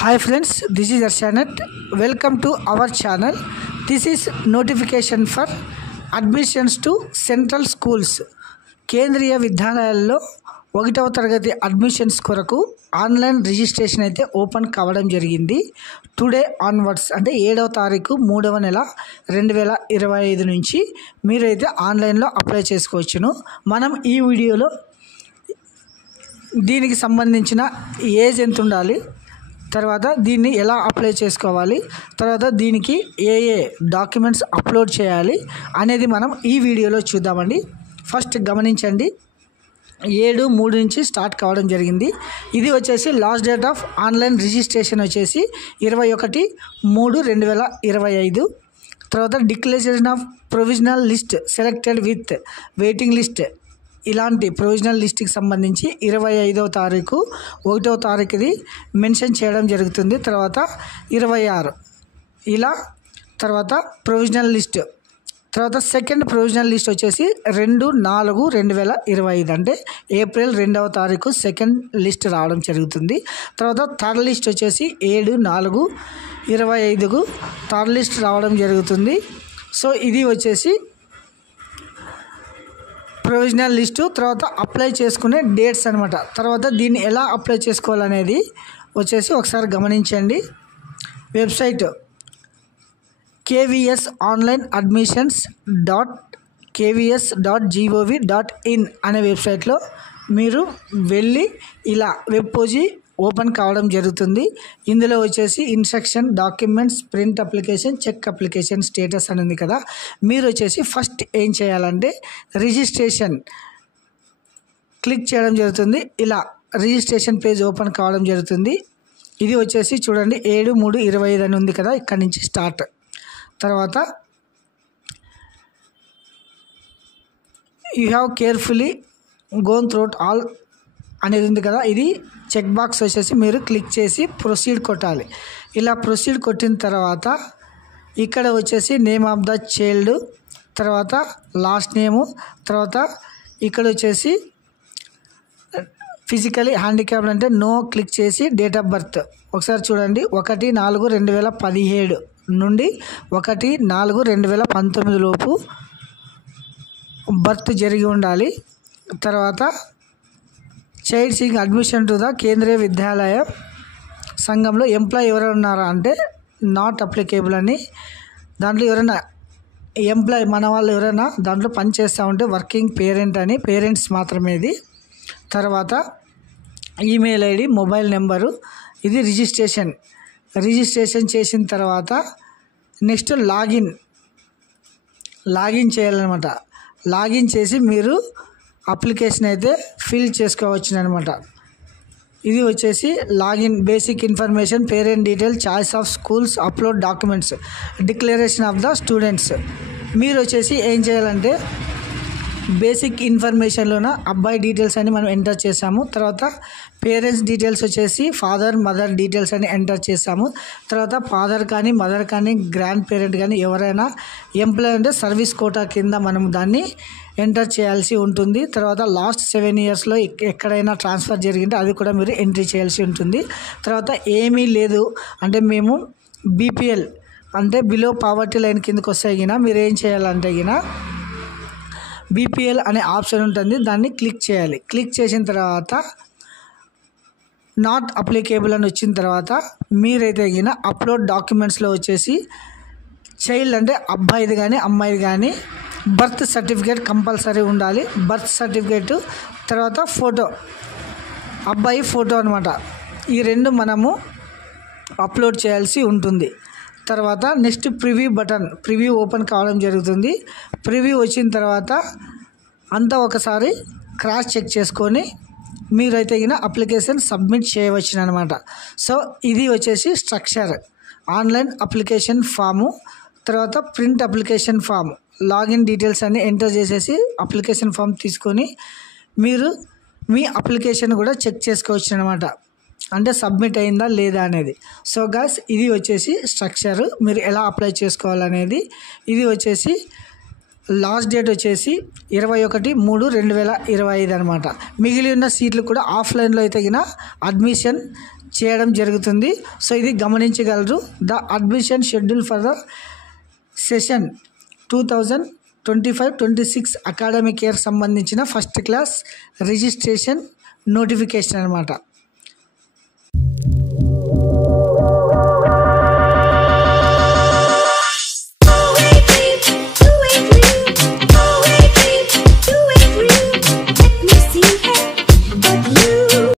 Hi friends, this is Arshanet. Welcome to our channel. This is notification for admissions to central schools. కేంద్రీయ విద్యాలయాల్లో 1వ తరగతి admissions కొరకు online registration అయితే open కావడం జరిగింది. టుడే ఆన్వర్డ్స్ అంటే 7వ తారీఖు 3వ నెల 2025 నుంచి మీరైతే ఆన్లైన్లో అప్లై చేసుకోవచ్చును. మనం ఈ వీడియోలో దీనికి సంబంధించిన ఏజ్ ఎంత ఉండాలి, తర్వాత దీన్ని ఎలా అప్లై చేసుకోవాలి, తర్వాత దీనికి ఏ డాక్యుమెంట్స్ అప్లోడ్ చేయాలి అనేది మనం ఈ వీడియోలో చూద్దామండి. ఫస్ట్ గమనించండి, 7/3 నుంచి స్టార్ట్ కావడం జరిగింది. ఇది వచ్చేసి last date of online registration వచ్చేసి 21/3/2025. తర్వాత declaration of provisional list selected with waiting list, ఇలాంటి ప్రొవిజనల్ లిస్ట్కి సంబంధించి 25వ తారీఖు 1వ తారీఖుది మెన్షన్ చేయడం జరుగుతుంది. తర్వాత 26 ఇలా, తర్వాత ప్రొవిజనల్ లిస్ట్, తర్వాత సెకండ్ ప్రొవిజనల్ లిస్ట్ వచ్చేసి 2/4/2025 అంటే ఏప్రిల్ 2వ తారీఖు సెకండ్ లిస్ట్ రావడం జరుగుతుంది. తర్వాత థర్డ్ లిస్ట్ వచ్చేసి 7/4/25కు థర్డ్ లిస్ట్ రావడం జరుగుతుంది. సో ఇది వచ్చేసి ప్రొవిజనల్ లిస్టు. తర్వాత అప్లై చేసుకునే డేట్స్ అనమాట. తర్వాత దీన్ని ఎలా అప్లై చేసుకోవాలనేది వచ్చేసి ఒకసారి గమనించండి. వెబ్సైట్ kvsonlineadmissions.kvs.gov.in అనే వెబ్సైట్లో మీరు వెళ్ళి ఇలా వెబ్ పేజీ ఓపెన్ కావడం జరుగుతుంది. ఇందులో వచ్చేసి instruction, documents, print application, check application status అని ఉంది కదా. మీరు వచ్చేసి ఫస్ట్ ఏం చేయాలంటే రిజిస్ట్రేషన్ క్లిక్ చేయడం జరుగుతుంది. ఇలా రిజిస్ట్రేషన్ పేజ్ ఓపెన్ కావడం జరుగుతుంది. ఇది వచ్చేసి చూడండి 7/3/25 అని ఉంది కదా, ఇక్కడ నుంచి స్టార్ట్. తర్వాత you have carefully gone through all అనేది ఉంది కదా, ఇది చెక్ బాక్స్ వచ్చేసి మీరు క్లిక్ చేసి ప్రొసీడ్ కొట్టాలి. ఇలా ప్రొసీడ్ కొట్టిన తర్వాత ఇక్కడ వచ్చేసి నేమ్ ఆఫ్ ద చైల్డ్, తర్వాత లాస్ట్ నేము, తర్వాత ఇక్కడ వచ్చేసి ఫిజికలీ హ్యాండిక్యాప్డ్ అంటే నో క్లిక్ చేసి డేట్ ఆఫ్ బర్త్ ఒకసారి చూడండి. 1/4/2017 నుండి 1/4/2019 లోపు బర్త్ జరిగి ఉండాలి. తర్వాత child seeking admission to the Kendriya Vidyalaya సంఘంలో ఎంప్లాయ్ ఎవరైనా ఉన్నారా అంటే నాట్ అప్లికేబుల్ అని, దాంట్లో ఎవరైనా ఎంప్లాయ్ మన వాళ్ళు ఎవరైనా దాంట్లో పని చేస్తూ ఉంటే వర్కింగ్ పేరెంట్ అని, పేరెంట్స్ మాత్రమే ఇది. తర్వాత ఈమెయిల్ ఐడి, మొబైల్ నెంబరు, ఇది రిజిస్ట్రేషన్ చేసిన తర్వాత నెక్స్ట్ లాగిన్ చేయాలన్నమాట. లాగిన్ చేసి మీరు అప్లికేషన్ అయితే ఫిల్ చేసుకోవచ్చు అనమాట. ఇది వచ్చేసి login, basic information, parent detail, choice of schools, upload documents, declaration of the students. మీరు వచ్చేసి ఏం చేయాలంటే బేసిక్ ఇన్ఫర్మేషన్లోన అబ్బాయి డీటెయిల్స్ అని మనం ఎంటర్ చేసాము. తర్వాత పేరెంట్స్ డీటెయిల్స్ వచ్చేసి ఫాదర్, మదర్ డీటెయిల్స్ అని ఎంటర్ చేసాము. తర్వాత ఫాదర్ కానీ, మదర్ కానీ, గ్రాండ్ పేరెంట్ కానీ ఎవరైనా ఎంప్లాయ్ అంటే సర్వీస్ కోటా కింద మనం దాన్ని ఎంటర్ చేయాల్సి ఉంటుంది. తర్వాత లాస్ట్ 7 ఇయర్స్లో ఎక్కడైనా ట్రాన్స్ఫర్ జరిగింటే అది కూడా మీరు ఎంట్రీ చేయాల్సి ఉంటుంది. తర్వాత ఏమీ లేదు అంటే మేము బీపీఎల్ అంటే బిలో పావర్టీ లైన్ కిందకి వస్తే గిన మీరు ఏం చేయాలంటే గిన బీపీఎల్ అనే ఆప్షన్ ఉంటుంది, దాన్ని క్లిక్ చేయాలి. క్లిక్ చేసిన తర్వాత నాట్ అప్లికేబుల్ అని వచ్చిన తర్వాత మీరైతే గిన అప్లోడ్ డాక్యుమెంట్స్లో వచ్చేసి చైల్డ్ అంటే అబ్బాయిది కానీ అమ్మాయిది కానీ బర్త్ సర్టిఫికేట్ కంపల్సరీ ఉండాలి. బర్త్ సర్టిఫికేట్, తర్వాత ఫోటో, అబ్బాయి ఫోటో అనమాట. ఈ రెండు మనము అప్లోడ్ చేయాల్సి ఉంటుంది. తర్వాత నెక్స్ట్ ప్రివ్యూ ఓపెన్ కావడం జరుగుతుంది. ప్రివ్యూ వచ్చిన తర్వాత అంతా ఒకసారి క్రాస్ చెక్ చేసుకొని మీరైతే గిన అప్లికేషన్ సబ్మిట్ చేయవచ్చు అనమాట. సో ఇది వచ్చేసి స్ట్రక్చర్, ఆన్లైన్ అప్లికేషన్ ఫాము, తర్వాత print application form, login details అన్ని ఎంటర్ చేసేసి అప్లికేషన్ ఫామ్ తీసుకొని మీరు మీ అప్లికేషన్ కూడా చెక్ చేసుకోవచ్చు అనమాట, అంటే సబ్మిట్ అయిందా లేదా అనేది. సో గాయ్స్ ఇది వచ్చేసి స్ట్రక్చర్, మీరు ఎలా అప్లై చేసుకోవాలనేది. ఇది వచ్చేసి లాస్ట్ డేట్ వచ్చేసి 21/3/2025 అనమాట. మిగిలి ఉన్న సీట్లు కూడా ఆఫ్లైన్లో అయితే గిన అడ్మిషన్ చేయడం జరుగుతుంది. సో ఇది గమనించగలరు. The admission schedule for the session 2025-26 academic year సంబంధించిన ఫస్ట్ క్లాస్ రిజిస్ట్రేషన్ నోటిఫికేషన్ అనమాట.